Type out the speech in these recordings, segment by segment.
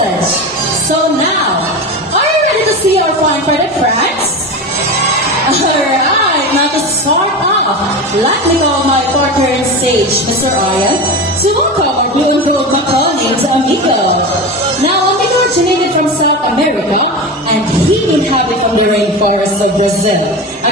message. So now, are you ready to see our fine-footed friends? Alright, now to start off, let me call my partner in stage, Mr. Ian, to welcome our blue and gold macaw named Amigo. Now, Amigo originated from South America, and he inhabited from the rainforest of Brazil.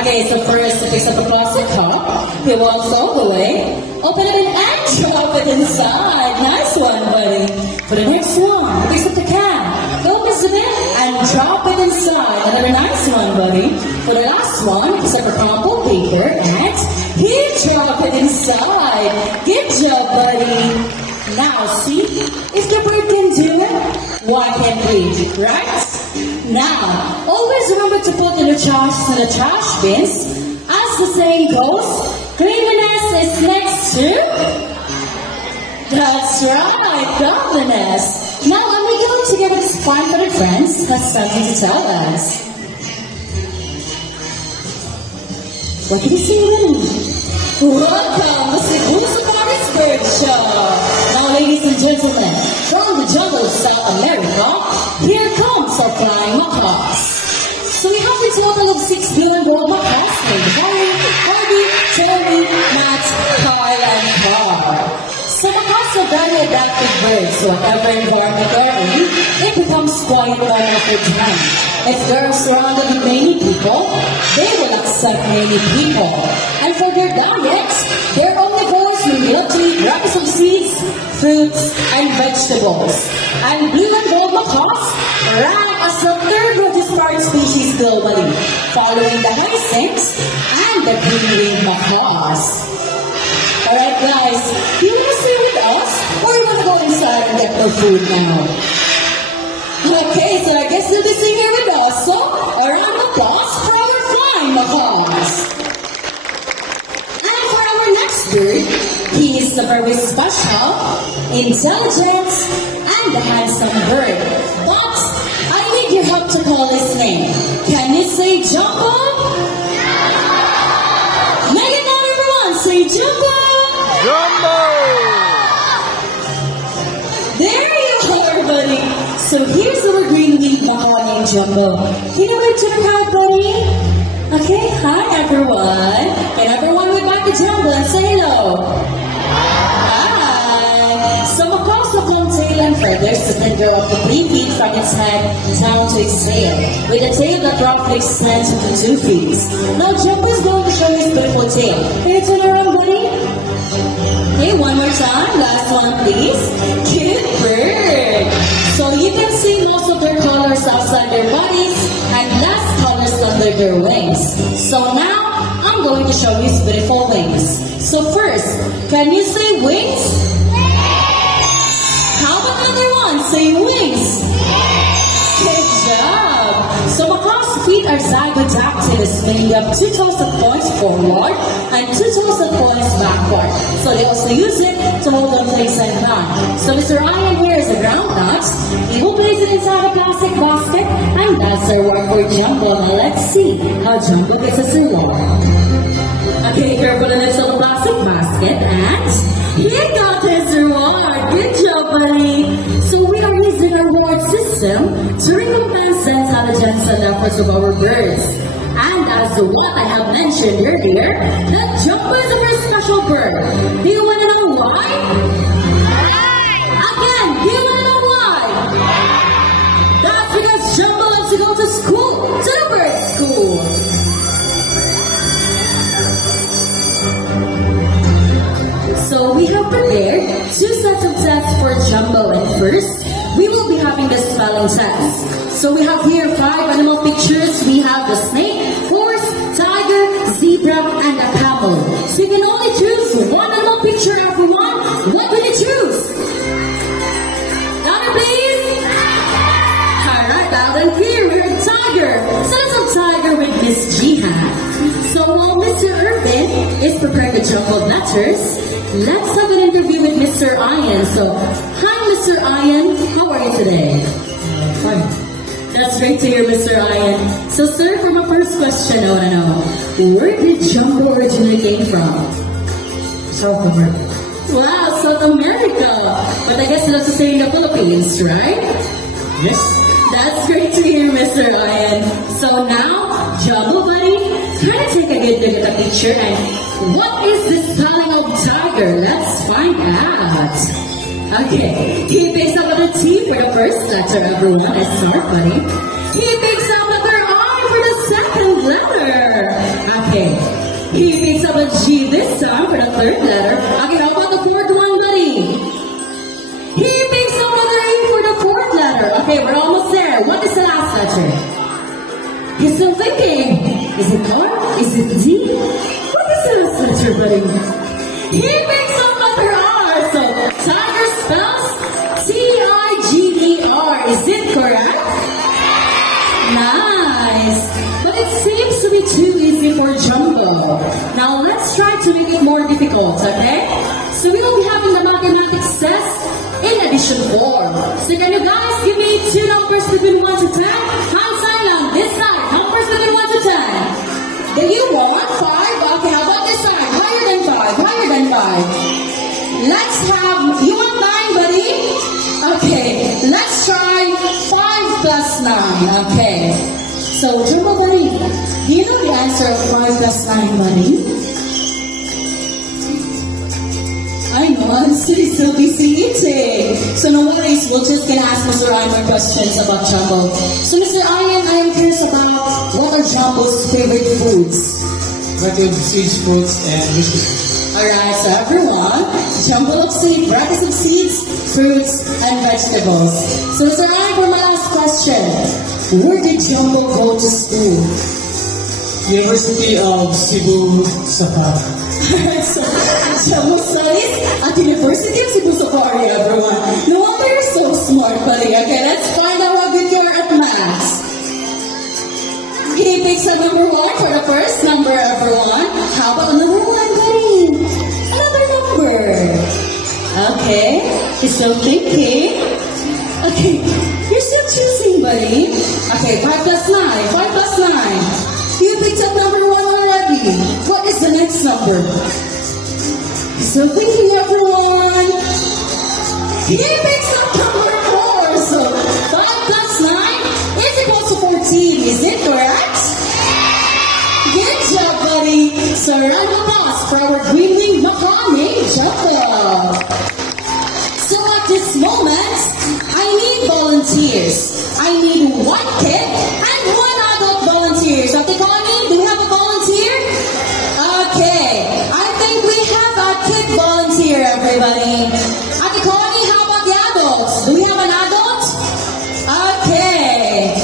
Okay, so first, to fix up a plastic cup, he walks all the way, open it and drop it inside. Nice one, buddy. For the next one, fix up the can, open it and drop it inside. Another nice one, buddy. For the last one, fix up a crumpled paper and he dropped it inside. Good job, buddy. Now, see, if the bird can do it, why can't we, right? Now, always remember to put in the trash bins. As the saying goes, cleanliness is next to... That's right, godliness. Now, Amigo, together with his fine-footed friends, has something to tell us. What can you say, then? Welcome to Cebu's Paris Bird Show. Now, ladies and gentlemen, from the jungle of South America, here comes our flying macaws. So we have a total of 6 blue and gold macaws named Harvey, Tony, Matt, Kyle, and Carl. So macaws are very adaptive birds, so whatever environment they're in, it becomes quite normal for them. If they're surrounded with many people, they will accept many people. And for their diet, they're omnivores who love to eat wrappers of seeds, fruits, and vegetables. And blue and gold macaws rank as the third largest bird species globally, following the hyacinths and the green-winged macaws. Alright guys, do you want to stay with us or you want to go inside and get no food now? Okay, so I guess you'll be singing with us. So, a round of applause for our flying macaws. And for our next bird, he is a very special, intelligent, and handsome bird. But I need your help to call his name. Can you say Jumbo? Make it loud, everyone. Say Jumbo. Jumbo! There you are, buddy. So here's our green-winged macaw named Jumbo. Can you wave to the crowd, buddy? Okay, hi everyone. Can everyone wave back to Jumbo and say hello? Hi. So macaws have long tail and feathers that then grow up to 3 feet from its head down to its tail, with a tail that roughly extends into 2 feet. Now Jumbo is going to show his beautiful tail. Can you turn around, buddy? Okay, one more time. Last one, please. Good bird. So you can see most of their colors outside their bodies and less colors under their wings. So now, I'm going to show you his beautiful wings. So first, can you say wings? How about another one? Say wings. Good job. So macaws' feet are zygodactylous, meaning they have 2 toes that point forward and 2 toes that point backward. So they also use it to hold on things and ground. So Mr. Ian here is a groundnut. He will place it inside a plastic basket, and that's our work for Jumbo. Now let's see how Jumbo gets his reward. Okay, here put it into the plastic basket, and he got his reward. Good job, buddy. So we are using a reward system to recompense the intelligence and efforts of our birds. And as to what I have mentioned earlier, that Jumbo is a very special bird. Do you want to know why? Again, do you want to know why? That's because Jumbo loves to go to school, to the bird school. So we have prepared 2 sets of tests for Jumbo, and first, we will be having the spelling test. So we have here 5 animal pictures. We have the snake, horse, tiger, zebra, and a camel. So you can only choose 1 animal picture, everyone. What will you choose? Louder, please. Alright, loud and clear. We're a tiger. So let's have tiger with Miss Jihan. So while Mr. Irvin is preparing the jumbled letters, let's have an interview with Mr. Ian. So, hi Mr. Ian, how are you today? Fine. That's great to hear, Mr. Ian. So, sir, for my first question, I want to know, where did Jumbo originally came from? South America. Wow, South America. But I guess you have to stay in the Philippines, right? Yes. That's great to hear, Mr. Ryan. So now, Jumbo Buddy, kind of take a good look at the picture and what is the spelling of tiger? Let's find out. Okay, he picks up the T for the first letter, everyone. That's smart, buddy. He picks up the I for the second letter. Okay, he picks up a G this time for the third letter. Okay, how about the fourth one, buddy? He picks up the A for the fourth letter. Okay, we're almost there. What is the last letter? He's still thinking. Is it R? Is it D? What is the last letter, buddy? He picks up letter R. So tiger spells Tiger. Is it correct? Nice. But it seems to be too easy for Jumbo. Now let's try to make it more difficult, okay? So we will be having the mathematics test in addition form. So can you guys give me two numbers between 1 to 10? Hand sign on this side. Numbers between 1 to 10. Do you want 5? Okay, how about this side? Higher than 5. Higher than 5. Let's have, you want 9, buddy? Okay, let's try 5 plus 9. Okay. So, Jumbo buddy, do you know the answer of 5 plus 9, buddy? I know, I'm still busy eating. So no worries, we're just gonna ask Mr. Ryan more questions about Jumbo. So Mr. Ryan, I am curious about what are Jumbo's favorite foods? Breakfast, seeds, fruits, and biscuits. Alright, so everyone, Jumbo loves to eat breakfast of seeds, fruits, and vegetables. So Mr. Ryan, for my last question, where did Jumbo go to school? University of Cebu, Safari. So, Jumbo studies at University of Cebu Safari, everyone. No wonder you're so smart, buddy. Okay, let's find out how good you are at maths. He picks a number 1 for the first number, everyone. How about number 1, buddy? Another number. Okay, he's still thinking. Okay, you're still choosing, buddy. Okay, 5 plus 9. 5 plus 9. You picked up number 1 already. What is the next number? So thinking, everyone. He picks up number 4. So 5 plus 9 is equal to 14. Is it correct? Good job, buddy. So round of applause for our dreaming Makani Jumbo. So at this moment, I need volunteers. I need 1 kid and 1 adult volunteers. Okay, Connie, do we have a volunteer? Okay, I think we have a kid volunteer, everybody. Okay, Connie, how about the adults? Do we have an adult? Okay.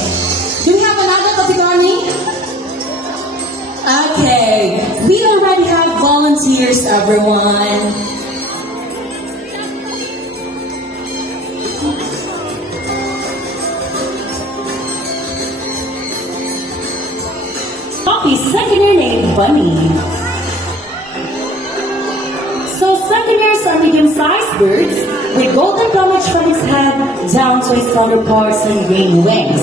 Do we have an adult, okay, Connie? Okay, we already have volunteers, everyone. Second year named Bunny. So second years are medium-sized birds with golden plumage from his head down to his outer parts and green wings.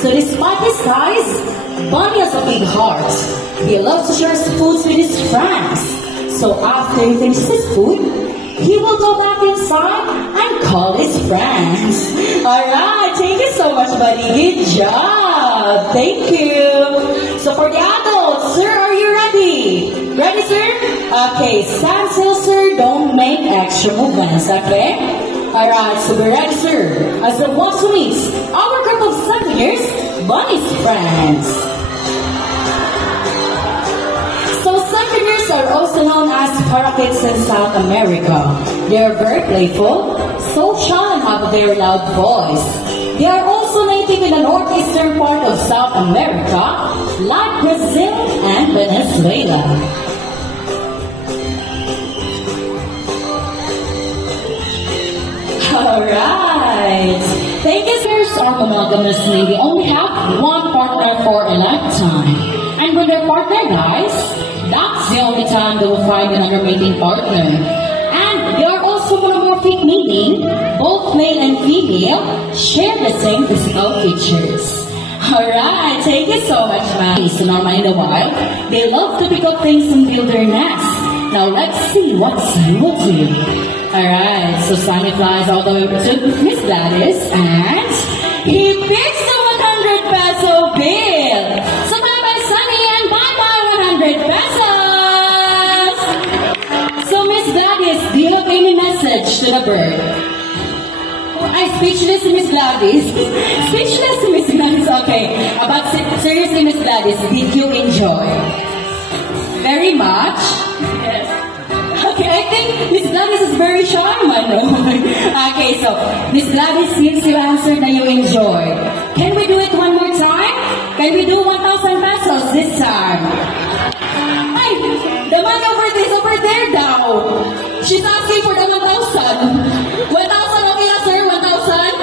So despite his size, Bunny has a big heart. He loves to share his foods with his friends. So after he finishes his food, he will go back inside and call his friends. Alright, thank you so much, buddy. Good job. Thank you. So for the adults, sir, are you ready? Ready, sir? Okay, stand still, sir. Don't make extra movements, okay? Alright, so we're ready, sir. As the one who meets our group of 7 years, Bunny's friends. So seconders are also known as parakeets in South America. They are very playful, social, and have a very loud voice. They are also native in the northeastern part of South America, like Brazil and Venezuela. Alright. Thank you, sirs, are monogamous, meaning they only have one partner for a lifetime. And when their partner dies, that's the only time they will find another mating partner. And they are also monomorphic, meaning both male and female share the same physical features. Alright, thank you so much, ma'am. So normally in the wild, they love to pick up things and build their nests. Now let's see what Sam will do. Alright, so Sammy flies all the way to Miss Gladys and He picks the 100 peso bill. So bye-bye, Sunny, and bye-bye, 100 pesos. So, Miss Gladys, do you have any message to the bird? Ay, speechless si Miss Gladys. Speechless si Miss Gladys. Okay. But seriously, Miss Gladys, did you enjoy? Very much? Yes. Okay, I think Miss Gladys is very charming, no? Okay, so, Miss Gladys, since you answered na you enjoyed, can we do it one more time? Can we do 1,000 pesos this time? Ay, the man over there daw. She's asking for the 1,000. 1,000, okay na, sir? 1,000?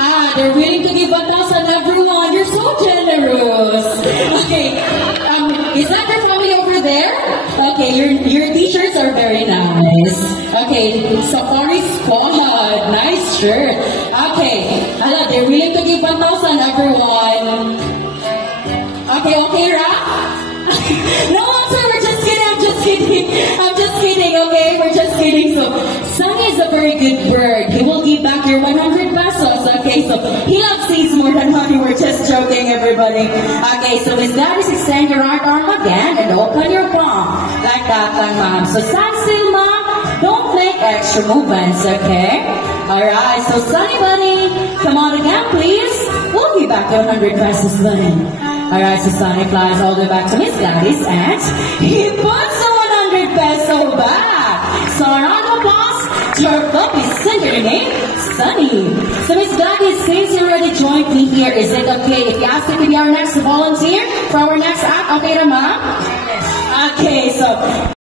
Ah, they're willing to give 1,000 everyone. You're so generous. Okay, is that your family over there? Okay, your t-shirts are very nice. Okay, Safari Squad, nice shirt. Okay, they're willing to give 1,000 everyone. Okay, Ra? No, sir, we're just kidding. I'm just kidding, okay? We're just kidding. So, Sunny is a very good bird. He will give back your 100 pesos, okay? So, he loves seeds more than money. We're just joking, everybody. Okay, so Miss Gladys, extend your right arm again and open your palm. Like that, ma'am. So, stand still, ma'am. Don't make extra movements, okay? Alright, so Sunny Bunny, come on again, please. We'll give back your 100 pesos, Bunny. Alright, so Sunny flies all the way back to Miss Gladys and he puts the 100 peso back. So a round of applause to our puppy name, Sunny. So Miss Gladys, since you already joined me here, is it okay if you ask me to be our next volunteer for our next act? Okay, ma'am? Okay, so